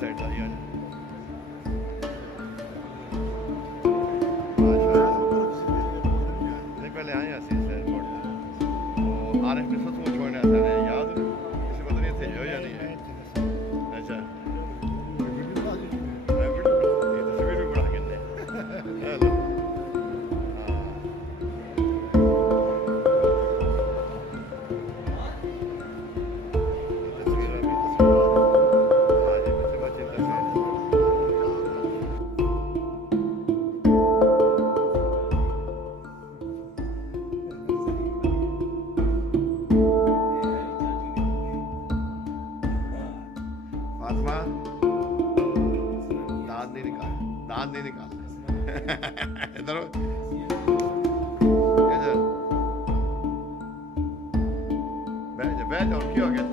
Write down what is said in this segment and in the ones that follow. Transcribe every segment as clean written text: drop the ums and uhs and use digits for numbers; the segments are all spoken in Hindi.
साइड आई है पहले आए हैं एयरपोर्ट आरिफ ने सच में छोड़ने आता है याद किसी पता नहीं थे जो या नहीं है अच्छा ये तो सभी भी बड़ा किन्ने हेलो दांत नहीं निकाल इधर बैठ जाओ क्या हो गया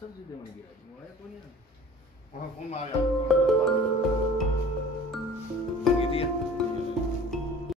सब्जी देने गया, वो आया कौन है? वहाँ फोन आ गया।